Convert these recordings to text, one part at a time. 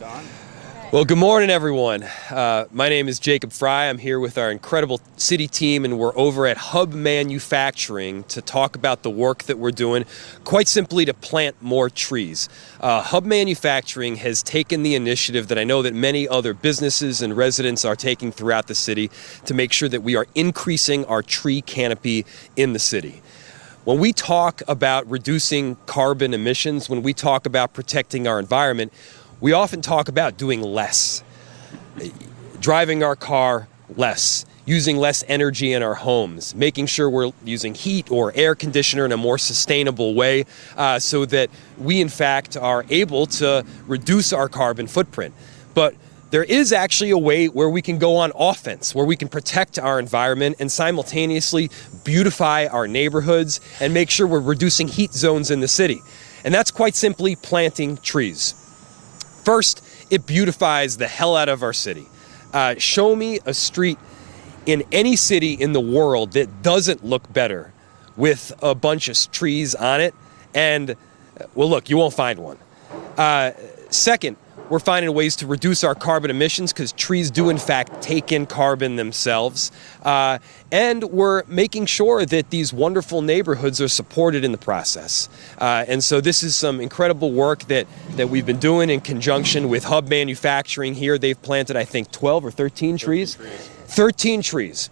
Don. Well, good morning, everyone. My name is Jacob Fry. I'm here with our incredible city team, and we're over at Hub Manufacturing to talk about the work that we're doing, quite simply to plant more trees. Hub Manufacturing has taken the initiative that I know that many other businesses and residents are taking throughout the city to make sure that we are increasing our tree canopy in the city. When we talk about reducing carbon emissions, when we talk about protecting our environment, we often talk about doing less, driving our car less, using less energy in our homes, making sure we're using heat or air conditioner in a more sustainable way so that we, in fact, are able to reduce our carbon footprint. But there is actually a way where we can go on offense, where we can protect our environment and simultaneously beautify our neighborhoods and make sure we're reducing heat zones in the city. And that's quite simply planting trees. First, it beautifies the hell out of our city. Show me a street in any city in the world that doesn't look better with a bunch of trees on it. And, well, look, you won't find one. Second, we're finding ways to reduce our carbon emissions because trees do, in fact, take in carbon themselves. And we're making sure that these wonderful neighborhoods are supported in the process. And so this is some incredible work that we've been doing in conjunction with Hub Manufacturing here. They've planted, I think, 12 or 13 trees? 13 trees.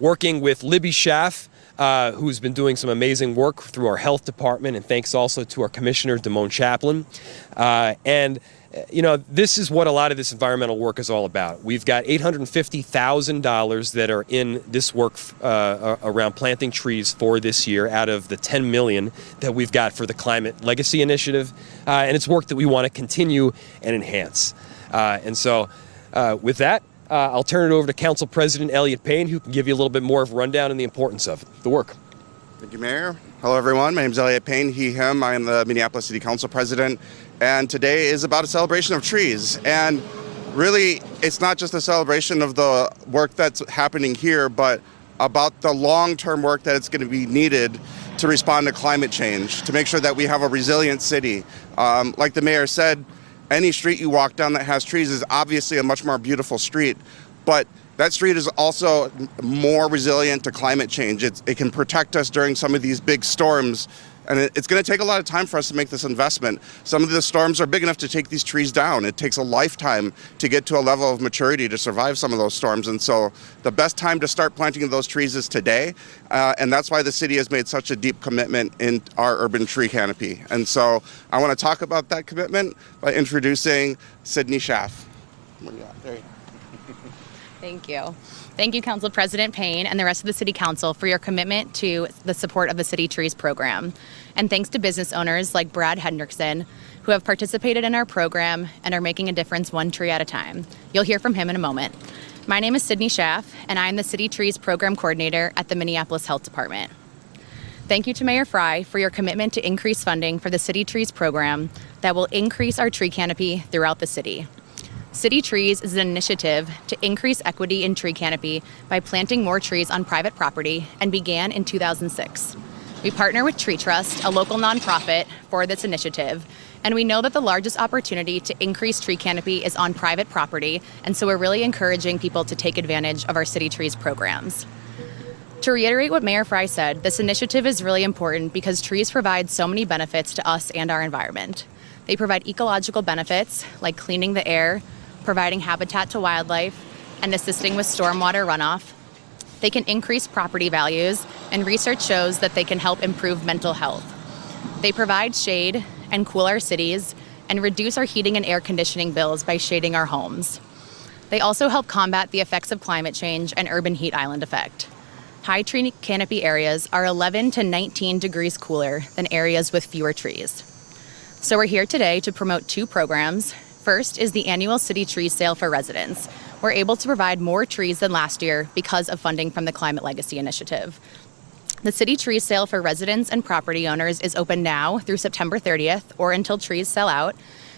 Working with Libby Schaff, who's been doing some amazing work through our health department, and thanks also to our commissioner, Damone Chaplin. And you know, this is what a lot of this environmental work is all about. We've got $850,000 that are in this work around planting trees for this year out of the $10 million that we've got for the Climate Legacy Initiative. And it's work that we want to continue and enhance. And so with that, I'll turn it over to Council President Elliott Payne, who can give you a little bit more of a rundown on the importance of the work. Thank you, Mayor. Hello, everyone. My name is Elliott Payne, he, him. I am the Minneapolis City Council President, and today is about a celebration of trees. And really, it's not just a celebration of the work that's happening here, but about the long-term work that it's going to be needed to respond to climate change, to make sure that we have a resilient city. Like the mayor said, any street you walk down that has trees is obviously a much more beautiful street, but that street is also more resilient to climate change. It can protect us during some of these big storms, and it's going to take a lot of time for us to make this investment. Some of the storms are big enough to take these trees down. It takes a lifetime to get to a level of maturity to survive some of those storms, and so the best time to start planting those trees is today, and that's why the city has made such a deep commitment in our urban tree canopy. And so I want to talk about that commitment by introducing Sydney Schaff. What do you got? There you go. Thank you. Thank you, Council President Payne and the rest of the City Council for your commitment to the support of the City Trees program. And thanks to business owners like Brad Hendrickson, who have participated in our program and are making a difference one tree at a time. You'll hear from him in a moment. My name is Sydney Schaff, and I am the City Trees Program Coordinator at the Minneapolis Health Department. Thank you to Mayor Fry for your commitment to increase funding for the City Trees program that will increase our tree canopy throughout the city. City Trees is an initiative to increase equity in tree canopy by planting more trees on private property and began in 2006. We partner with Tree Trust, a local nonprofit, for this initiative, and we know that the largest opportunity to increase tree canopy is on private property, and so we're really encouraging people to take advantage of our City Trees programs. To reiterate what Mayor Fry said, this initiative is really important because trees provide so many benefits to us and our environment. They provide ecological benefits like cleaning the air, providing habitat to wildlife, and assisting with stormwater runoff. They can increase property values, and research shows that they can help improve mental health. They provide shade and cool our cities and reduce our heating and air conditioning bills by shading our homes. They also help combat the effects of climate change and urban heat island effect. High tree canopy areas are 11 to 19 degrees cooler than areas with fewer trees. So we're here today to promote two programs. First is the annual City Tree Sale for residents. We're able to provide more trees than last year because of funding from the Climate Legacy Initiative. The City Tree Sale for residents and property owners is open now through September 30th or until trees sell out.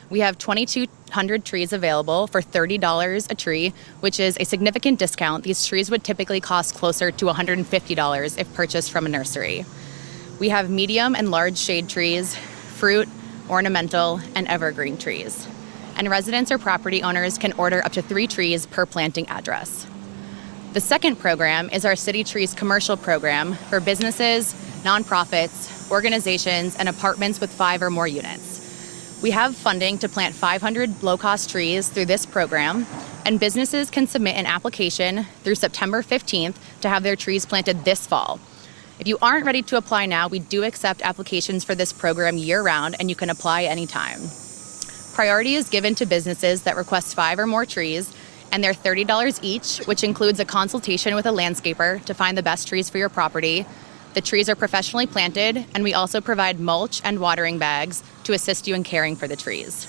We have 2,200 trees available for $30 a tree, which is a significant discount. These trees would typically cost closer to $150 if purchased from a nursery. We have medium and large shade trees, fruit, ornamental, and evergreen trees. and residents or property owners can order up to 3 trees per planting address. The second program is our City Trees commercial program for businesses, nonprofits, organizations, and apartments with 5 or more units. We have funding to plant 500 low-cost trees through this program, and businesses can submit an application through September 15th to have their trees planted this fall. If you aren't ready to apply now, we do accept applications for this program year-round, and you can apply anytime. Priority is given to businesses that request 5 or more trees, and they're $30 each, which includes a consultation with a landscaper to find the best trees for your property. The trees are professionally planted, and we also provide mulch and watering bags to assist you in caring for the trees.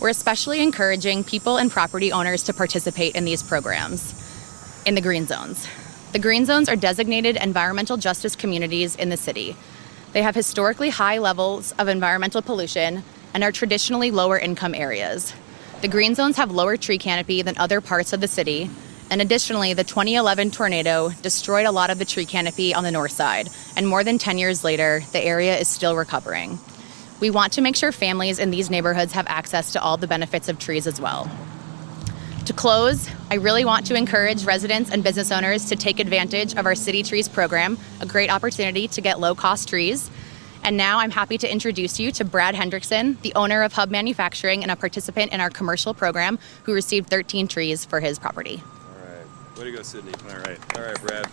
We're especially encouraging people and property owners to participate in these programs in the green zones. The green zones are designated environmental justice communities in the city. They have historically high levels of environmental pollution and are traditionally lower income areas. The green zones have lower tree canopy than other parts of the city, and additionally, the 2011 tornado destroyed a lot of the tree canopy on the north side, and more than 10 years later, the area is still recovering. We want to make sure families in these neighborhoods have access to all the benefits of trees as well. To close, I really want to encourage residents and business owners to take advantage of our City Trees program, a great opportunity to get low-cost trees. And now I'm happy to introduce you to Brad Hendrickson, the owner of Hub Manufacturing and a participant in our commercial program, who received 13 trees for his property. Way to go, Sydney. All right. All right, Brad.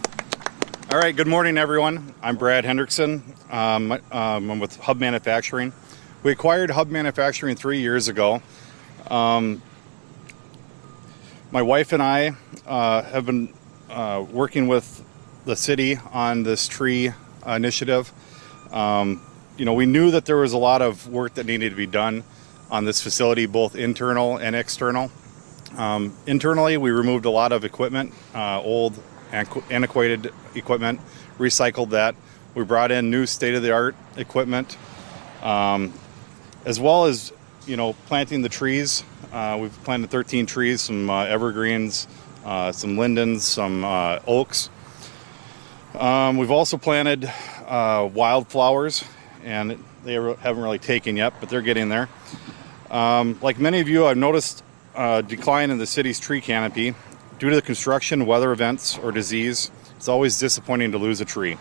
All right, good morning, everyone. I'm Brad Hendrickson. I'm with Hub Manufacturing. We acquired Hub Manufacturing 3 years ago. My wife and I have been working with the city on this tree initiative. We knew that there was a lot of work that needed to be done on this facility, both internal and external. Internally, we removed a lot of equipment, old, antiquated equipment, recycled that. We brought in new state-of-the-art equipment, as well as, planting the trees. We've planted 13 trees, some evergreens, some lindens, some oaks. We've also planted wildflowers, and they haven't really taken yet, but they're getting there. Like many of you, I've noticed decline in the city's tree canopy due to the construction, weather events, or disease. It's always disappointing to lose a tree.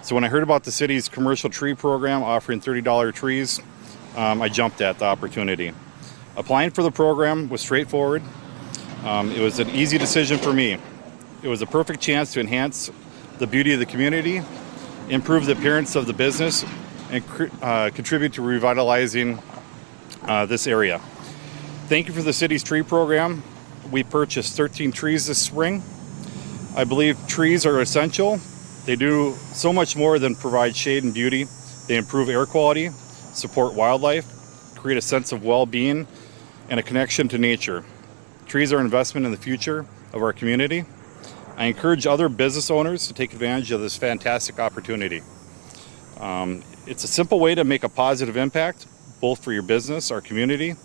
So when I heard about the city's commercial tree program offering $30 trees, I jumped at the opportunity. Applying for the program was straightforward. It was an easy decision for me. It was a perfect chance to enhance the beauty of the community, improve the appearance of the business, and contribute to revitalizing this area. Thank you for the city's tree program. We purchased 13 trees this spring. I believe trees are essential. They do so much more than provide shade and beauty. They improve air quality, support wildlife, create a sense of well-being, and a connection to nature. Trees are an investment in the future of our community. I encourage other business owners to take advantage of this fantastic opportunity. It's a simple way to make a positive impact, both for your business, our community.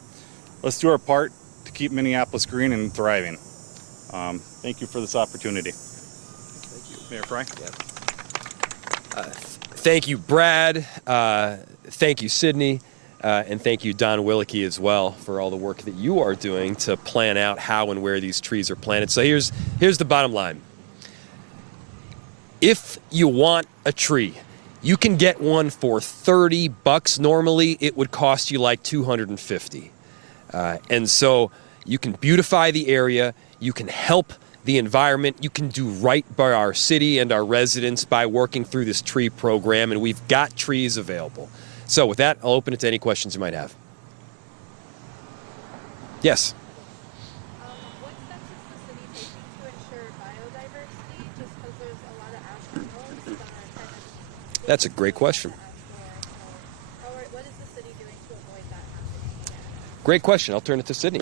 Let's do our part to keep Minneapolis green and thriving. Thank you for this opportunity. Thank you. Mayor Fry? Thank you, Brad. Thank you, Sydney. And thank you, Don Willicke, as well, for all the work that you are doing to plan out how and where these trees are planted. So here's the bottom line. If you want a tree, you can get one for $30. Normally, it would cost you like $250. And so you can beautify the area, you can help the environment, you can do right by our city and our residents by working through this tree program, and we've got trees available. So with that, I'll open it to any questions you might have. Yes? What steps is the city taking to ensure biodiversity, just because there's a lot of ash minerals that are kind of... That's a great question. What is the city doing to avoid that happening again? Great question. I'll turn it to Sydney.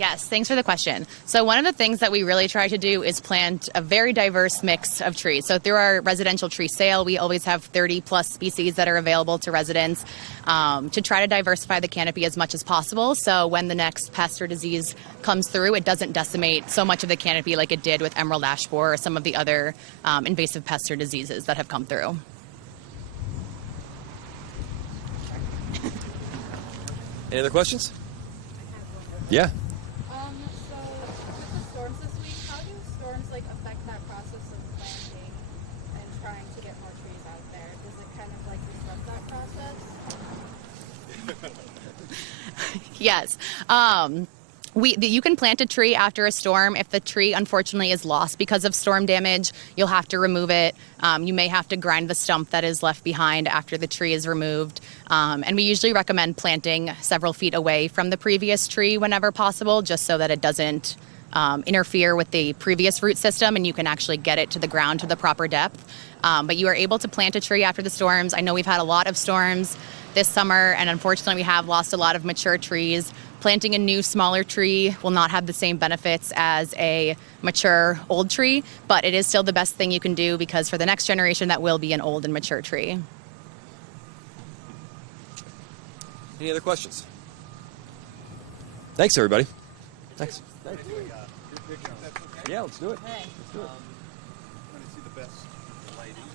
Yes, thanks for the question. So one of the things that we really try to do is plant a very diverse mix of trees. So through our residential tree sale, we always have 30 plus species that are available to residents to try to diversify the canopy as much as possible. So when the next pest or disease comes through, it doesn't decimate so much of the canopy like it did with emerald ash borer or some of the other invasive pests or diseases that have come through. Any other questions? Yeah. So with the storms this week, how do storms like affect that process of planting and trying to get more trees out there? Does it kind of like disrupt that process? Yes. You can plant a tree after a storm. If the tree unfortunately is lost because of storm damage, you'll have to remove it. You may have to grind the stump that is left behind after the tree is removed. And we usually recommend planting several feet away from the previous tree whenever possible, just so that it doesn't interfere with the previous root system and you can actually get it to the ground to the proper depth. But you are able to plant a tree after the storms. I know we've had a lot of storms this summer, and unfortunately we have lost a lot of mature trees. Planting a new, smaller tree will not have the same benefits as a mature, old tree, but it is still the best thing you can do because for the next generation, that will be an old and mature tree. Any other questions? Thanks, everybody. Thanks. Yeah, let's do it. Trying to see the best lighting.